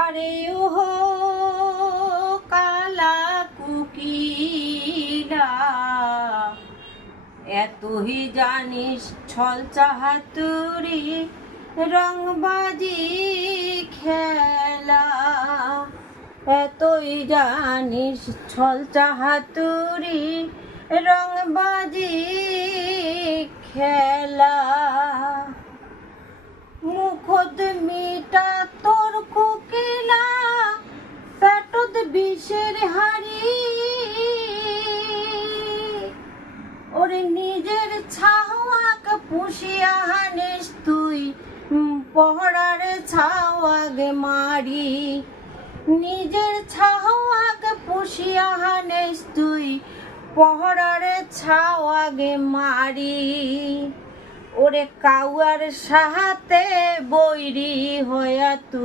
আরে ওহো কালা কুকিলা, এতই জানিস ছল চাহাতুরি রংবাজি খেলা, এতই জানিস ছল চাহাতুরি রংবাজি খেলা। মুখত মিটা তোর কোকিলা, পেটত বিষের হাড়ি, ওরে নিজের ছাওয়াক পুষিয়া হানিস তুই পহড়ার ছাওয়াগে মারি, নিজের ছাওয়াক পুষিয়া হানিস তুই পহড়ার ছাওয়াগে মারি। ওরে কাউয়ার সাহাতে বৈরি হইয়া তুই